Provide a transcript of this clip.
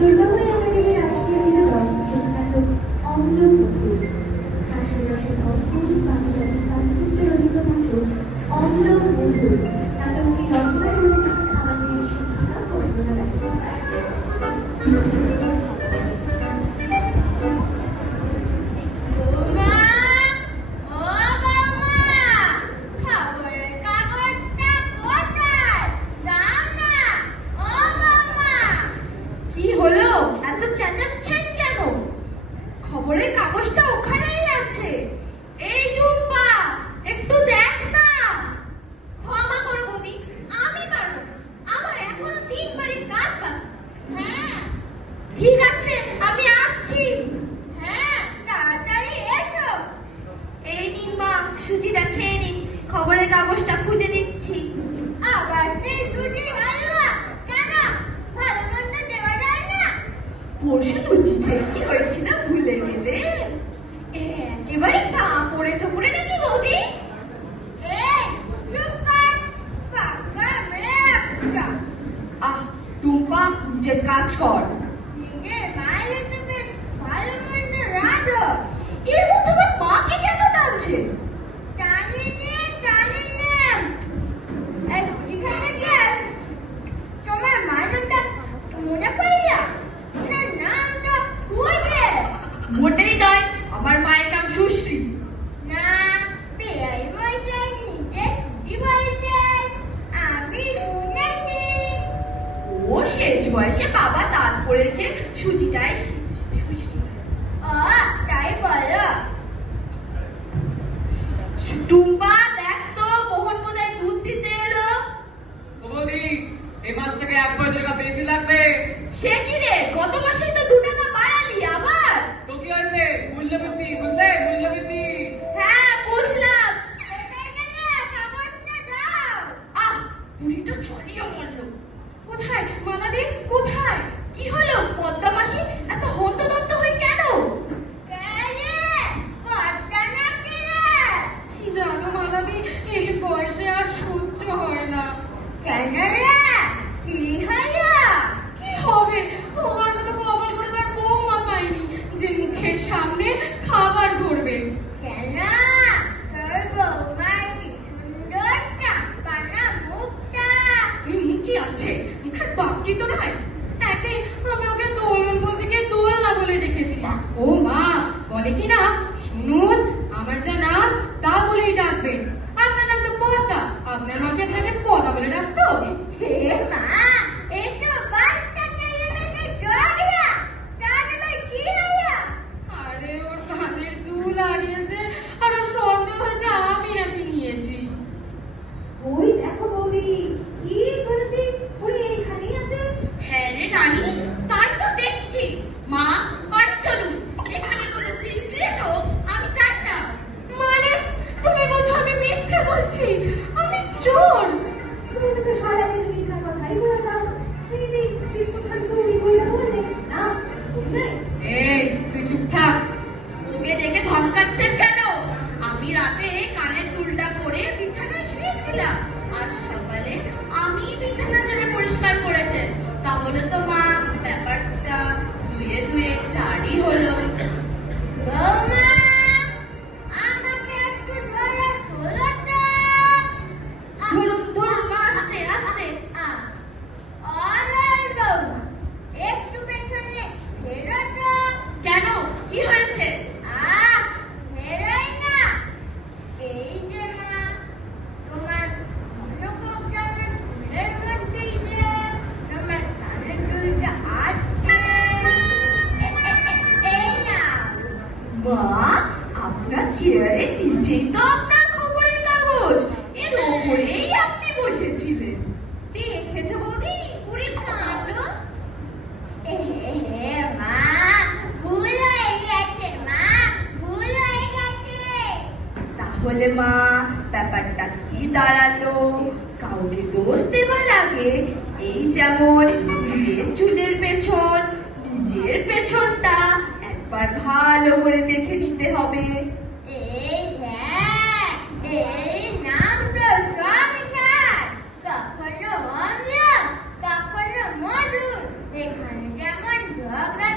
দুর্গাময় একাডেমির আজকের বিনোদন নাটক অম্লমধুর। হাস্যরসে ভরপুর বাংলাদেশী চলচ্চিত্রে রচিত নাটক অম্লমধুর। নাটকটি রচনা করেছেন আমাদের শিক্ষিকা কল্পনা ব্যানার্জি। খবরের কাগজটা ওখানেই আছে। এই টুম্পা, একটু দেখ না। ক্ষমা করো বৌদি, আমি পারবো। আমার এখনো 3 বাড়ির কাজ বাকি। হ্যাঁ ঠিক আছে, আমি আসছি। হ্যাঁ, তাড়াতাড়ি এসো। এই নিন মা, সুজিটা খেয়ে নিন, খবরের কাগজটা খুঁজে দিচ্ছি। আবার সেই সুজি হালুয়া কেন? ভালো মন্দ দেওয়া যায় না? পরশু লুচিতে কি হয়েছিল ভুলে গেলে? একেবারে তা পড়েছ পড়ে নাকি বৌদি? এই চুপ কর, পাকা মেয়ে একটা। আহ টুম্পা, নিজের কাজ কর। নিজের মায়ের তুমি ভালো মন্দ রাঁধো। এর মধ্যে আমার মাকে কেন টানছে? টানি নে। এখানে গিয়ে তোমার মায়ের নামটা মনে পড়িয়া না, নামটা খুঁজে। মোটেই নয়, আমার মায়ের নাম সুশ্রী। না, পেয়াই বলছেন, নিজে সুজি বলছেন, আমি শুনেছি। ও শেষ বয়সে বাবা দাঁত পড়ে খেয়ে সুজিটাই তাই বলো। টুম্পা দেখ তো, মোহন বোধহয় দুধ দিতে এলো। বৌদি, এই মাস থেকে 1 টাকা বেশি লাগবে। সে কি রে, গত মাসেই তো 2 টাকা বাড়ালি আবার। তো কি হয়েছে? মূল্যবৃদ্ধি, বুঝলে? মূল্যবৃদ্ধি। হ্যাঁ বুঝলাম। কোথায় গেলে? খবরটা দাও। আহ বুড়িটা চলিয়ে মরলো। কোথায় মালাদি, কোথায়? কি হলো পদ্মা মাসি, এত হন্তদন্ত হয়ে কেন? কেনে? কর্তা নাকি রে? জানো মালাদি, এই বয়সে আর সহ্য হয় না। কেন রে? কি হলো? কি হবে, তোমার মতো কপাল করে তার বৌমা পাইনি যে মুখের সামনে খাবার ধরবে। কেন? তোর বৌমার কি সুন্দর চাপানা মুখটা। এই মুখই আছে, মুখের বাকি তো নয়। একদিন আমি ওকে দোলন বলতে গিয়ে দোলনা বলে ডেকেছি। ও মা বলে কি না, শুনুন আমার যা নাম তা বলেই ডাকবেন। আপনার নাম তো পদ্মা, আপনার মাকে আপনাকে পদ্মা বলে ডাকতো? হে মা, এই তো বাচ্চাটা এনেছে জড়িয়া। তার এবার কি হলো? আরে ওর কানের দুল হারিয়েছে আর ওর সন্দেহ হয়েছে আমি নাকি নিয়েছি। ওই দেখো বৌদি, কি করেছি? ওরে এখানেই আছে। হ্যাঁ রে রানী, তাই তো দেখছি। মা বাড়ি চলুন, এখানে কোনো সিক্রেটও আমি চাই না। মানে তুমি বলছো আমি মিথ্যে বলছি, আমি চোর? তুমি তো সারাদিন মিথ্যা কথাই বলে যাও। সেই দিন চিৎকার চুরি করে বললে না, বুঝলে? এই তুই চুপ থাক। ওকে দেখে ধমকাচ্ছেন কেন? আমি রাতে কানের দুলটা পরে বিছানায় শুয়েছিলাম, আর সকালে আমি বিছানা ঝেড়ে পরিষ্কার করেছেন। তাহলে তো মা ব্যাপারটা 2 2 4ই হলো। বৌমা, আমাকে একটু ধরে তোলো তো। ধরুন ধরুন মা, আস্তে আস্তে। আরে বৌমা, একটু পেছনে ফেরো তো। কেন, কি হয়েছে? ফেরোই না। এই যে মা, তোমার ধনকোপটানের ফুলের মধ্যেই যে তোমার কানের দুলটা আছে। এই না। মা, আপনার চেয়ারে নিচেই তো আপনার খবরের কাগজ, এর ওপরেই আপনি বসেছিলেন। দেখেছো বৌদি বুড়ির কাণ্ড? মা, ভুল হয়ে গেছে মা, ভুল হয়ে গেছে। তাহলে মা ব্যাপারটা কি দাঁড়ালো? কাউকে দোষ দেবার আগে এই যেমন নিজের চুলের পেছন, নিজের পেছনটা একবার ভালো করে দেখে নিতে হবে। এই হ্যাঁ, এই নাম তো সংসার। কখনো অম্ল, কখনো মধুর। এখানে যেমন ঝগড়া